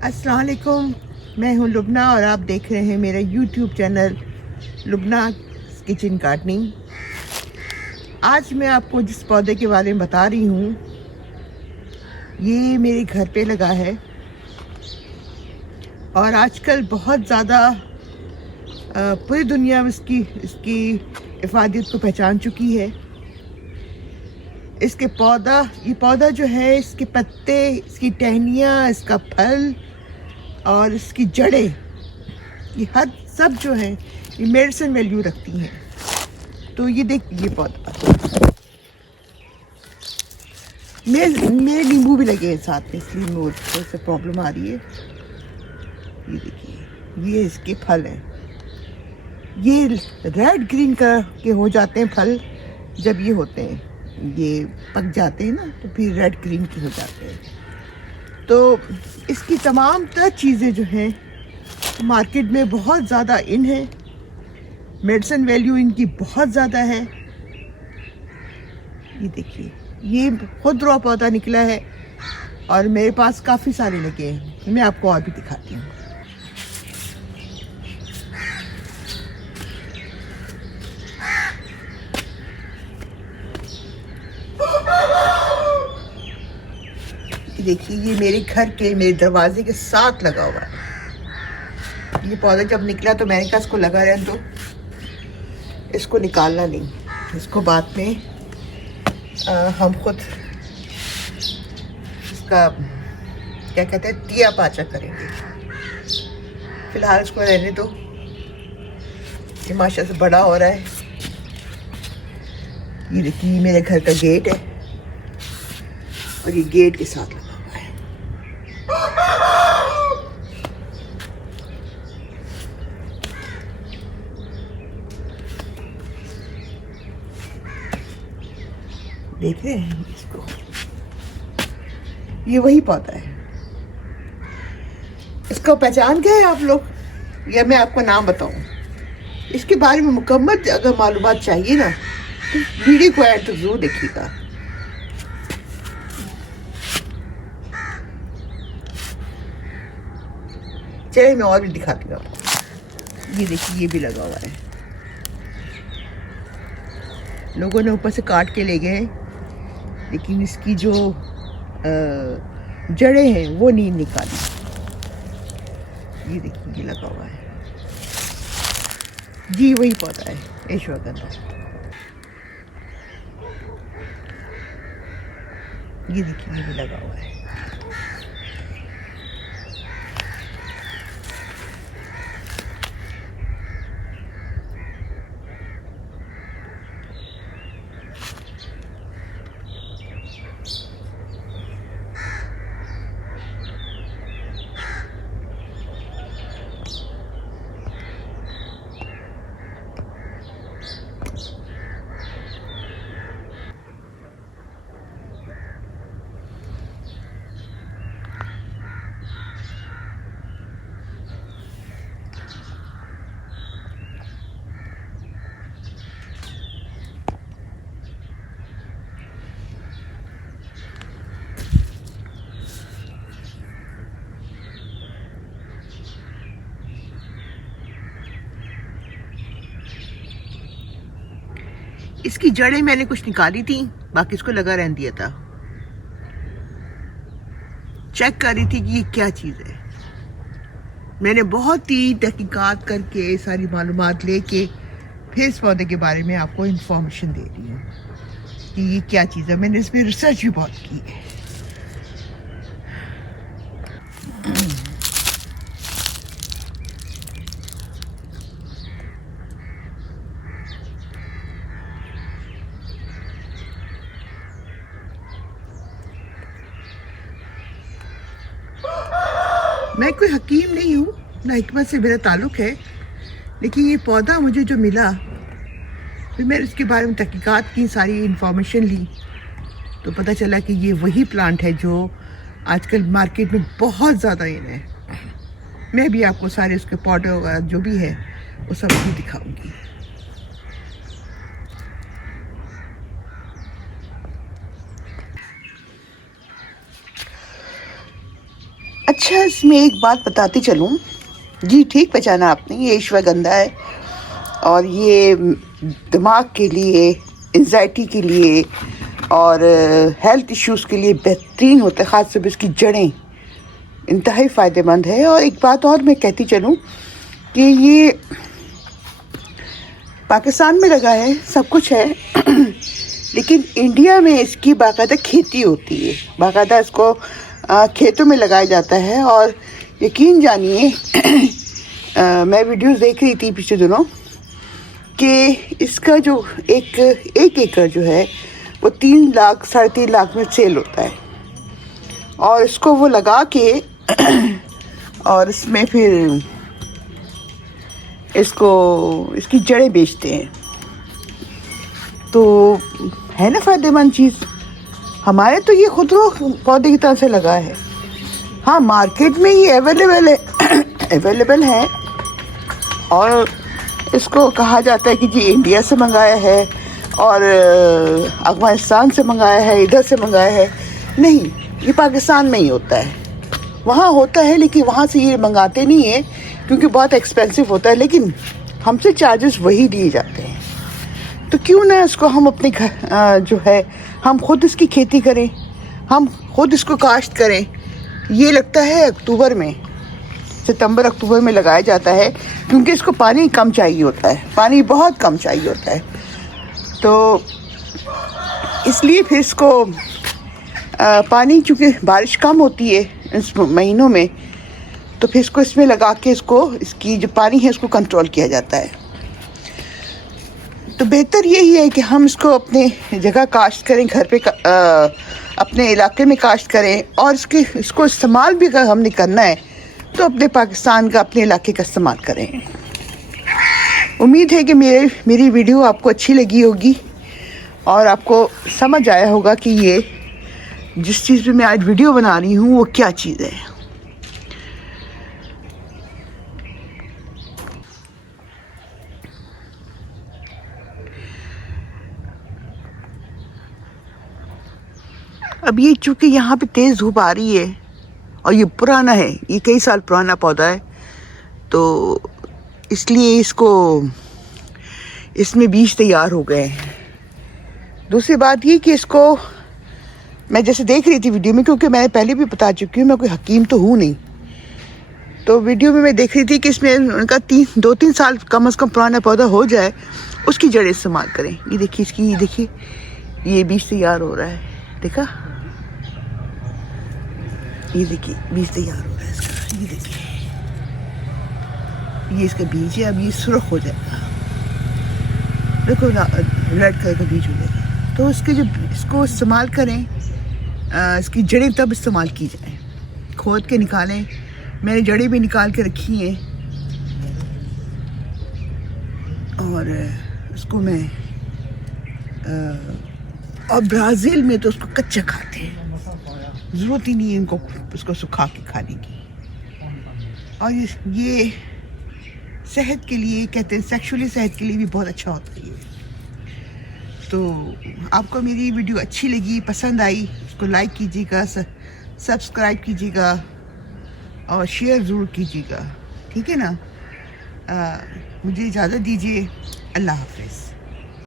अस्सलाम वालेकुम। मैं हूं लुबना और आप देख रहे हैं मेरा YouTube channel Lubna kitchen gardening. आज मैं आपको जिस पौधे के बारे में बता रही हूं, ये मेरे घर पे लगा है और आजकल बहुत ज़्यादा पूरी दुनिया में इसकी इफादियत को पहचान चुकी है। ये पौधा जो है, इसके पत्ते, इसकी टहनियाँ, इसका फल और इसकी जड़ें, ये हर सब जो है ये मेडिसिन वैल्यू रखती हैं। तो ये देखिए पौधा मेरे नींबू भी लगे हैं साथ में, इसलिए मुझे से प्रॉब्लम आ रही है। ये देखिए, ये इसके फल हैं। ये रेड ग्रीन कलर के हो जाते हैं फल जब ये होते हैं, ये पक जाते हैं ना, तो फिर रेड ग्रीन के हो जाते हैं। तो इसकी तमाम तरह चीज़ें जो हैं मार्केट में बहुत ज़्यादा इन है, मेडिसिन वैल्यू इनकी बहुत ज़्यादा है। ये देखिए, ये खुद रॉ पौधा निकला है और मेरे पास काफ़ी सारे लगे हैं। मैं आपको और भी दिखाती हूँ। देखिए, ये मेरे दरवाजे के साथ लगा हुआ है। ये पौधा जब निकला तो मैंने कहा इसको लगा रहने दो, इसको निकालना नहीं, इसको बाद में हम खुद इसका क्या कहते हैं, तिया पाचा करेंगे। फिलहाल इसको रहने दो, ये माशाल्लाह से बड़ा हो रहा है। ये देखिए, मेरे घर का गेट है और ये गेट के साथ लगा हुआ है। देख रहे हैं इसको, ये वही पौधा है। इसको पहचान गए आप लोग, या मैं आपको नाम बताऊं? इसके बारे में मुकम्मल अगर मालूमात चाहिए ना, तो वीडियो को ऐड तक जरूर देखिएगा। चलिए मैं और भी दिखाती हूँ आपको। ये देखिए, ये भी लगा हुआ है। लोगों ने ऊपर से काट के ले गए, लेकिन इसकी जो जड़ें हैं वो नहीं निकाली। ये देखिए, ये लगा हुआ है जी, वही पौधा है अश्वगंधा। ये देखिए, ये भी लगा हुआ है। इसकी जड़ें मैंने कुछ निकाली थी, बाकी इसको लगा रहने दिया था। चेक कर रही थी कि ये क्या चीज़ है। मैंने बहुत ही तहकीकात करके सारी मालूमात लेके फिर इस पौधे के बारे में आपको इंफॉर्मेशन दे रही हूँ कि ये क्या चीज़ है। मैंने इस पर रिसर्च भी बहुत की है। मैं कोई हकीम नहीं हूँ, ना हिकमत से मेरा ताल्लुक़ है, लेकिन ये पौधा मुझे जो मिला, फिर मैंने इसके बारे में तहकीकात की, सारी इंफॉर्मेशन ली, तो पता चला कि ये वही प्लांट है जो आजकल मार्केट में बहुत ज़्यादा इन है। मैं भी आपको सारे उसके पौधे वगैरह जो भी है वो सब भी दिखाऊंगी। अच्छा, इसमें एक बात बताती चलूँ। जी, ठीक पहचाना आपने, ये अश्वगंधा है और ये दिमाग के लिए, एंजाइटी के लिए और हेल्थ इश्यूज़ के लिए बेहतरीन होता है, ख़ास तौर पे इसकी जड़ें इंतहाई फ़ायदेमंद है। और एक बात और मैं कहती चलूँ कि ये पाकिस्तान में लगा है, सब कुछ है लेकिन इंडिया में इसकी बाकायदा खेती होती है, बाकायदा इसको खेतों में लगाया जाता है। और यकीन जानिए मैं वीडियोस देख रही थी पिछले दिनों कि इसका जो एक एकड़ जो है वो 3 लाख 3.5 लाख में सेल होता है। और इसको वो लगा के और इसमें फिर इसकी जड़ें बेचते हैं। तो है ना फ़ायदेमंद चीज़। हमारे तो ये खुद पौधे की तरह से लगा है। हाँ, मार्केट में ये अवेलेबल है और इसको कहा जाता है कि जी इंडिया से मंगाया है और अफ़गानिस्तान से मंगाया है, इधर से मंगाया है। नहीं, ये पाकिस्तान में ही होता है। वहाँ होता है लेकिन वहाँ से ये मंगाते नहीं हैं क्योंकि बहुत एक्सपेंसिव होता है, लेकिन हमसे चार्जेस वही दिए जाते हैं। तो क्यों ना इसको हम अपने घर जो है हम खुद इसकी खेती करें, हम खुद इसको काश्त करें। ये लगता है अक्टूबर में, सितंबर अक्टूबर में लगाया जाता है क्योंकि इसको पानी कम चाहिए होता है, पानी बहुत कम चाहिए होता है। तो इसलिए फिर इसको पानी, चूँकि बारिश कम होती है इस महीनों में, तो फिर इसको इसमें लगा के इसकी जो पानी है उसको कंट्रोल किया जाता है। तो बेहतर यही है कि हम इसको अपने जगह काश्त करें, घर पे अपने इलाके में काश्त करें और इसको इस्तेमाल भी अगर हमने करना है तो अपने पाकिस्तान का, अपने इलाके का इस्तेमाल करें। उम्मीद है कि मेरी वीडियो आपको अच्छी लगी होगी और आपको समझ आया होगा कि ये जिस चीज़ पे मैं आज वीडियो बना रही हूँ वो क्या चीज़ है। अब ये चूँकि यहाँ पे तेज़ धूप आ रही है और ये पुराना है, ये कई साल पुराना पौधा है, तो इसलिए इसमें बीज तैयार हो गए हैं। दूसरी बात ये कि इसको मैं जैसे देख रही थी वीडियो में, क्योंकि मैंने पहले भी बता चुकी हूँ मैं कोई हकीम तो हूँ नहीं, तो वीडियो में मैं देख रही थी कि इसमें उनका 2-3 साल कम से कम पुराना पौधा हो जाए, उसकी जड़ें इस्तेमाल करें। ये देखिए ये बीज तैयार हो रहा है, देखा, ये देखिए बीज तैयार हो रहा है इसका। ये देखिए, ये इसका बीज है। अब ये सुर्ख हो जाएगा, देखो रेड कलर का बीज हो जाएगा। तो इसको इस्तेमाल करें, इसकी जड़ें तब इस्तेमाल की जाए, खोद के निकालें। मैंने जड़ें भी निकाल के रखी हैं और उसको मैं और ब्राज़ील में तो उसको कच्चा खाते हैं, ज़रूरत ही नहीं है इनको उसको सुखा के खाने की। और ये सेहत के लिए, कहते हैं सेक्सुअली सेहत के लिए भी बहुत अच्छा होता है ये। तो आपको मेरी वीडियो अच्छी लगी, पसंद आई, इसको लाइक कीजिएगा, सब्सक्राइब कीजिएगा और शेयर ज़रूर कीजिएगा, ठीक है ना। मुझे इजाज़त दीजिए, अल्लाह हाफ़िज़।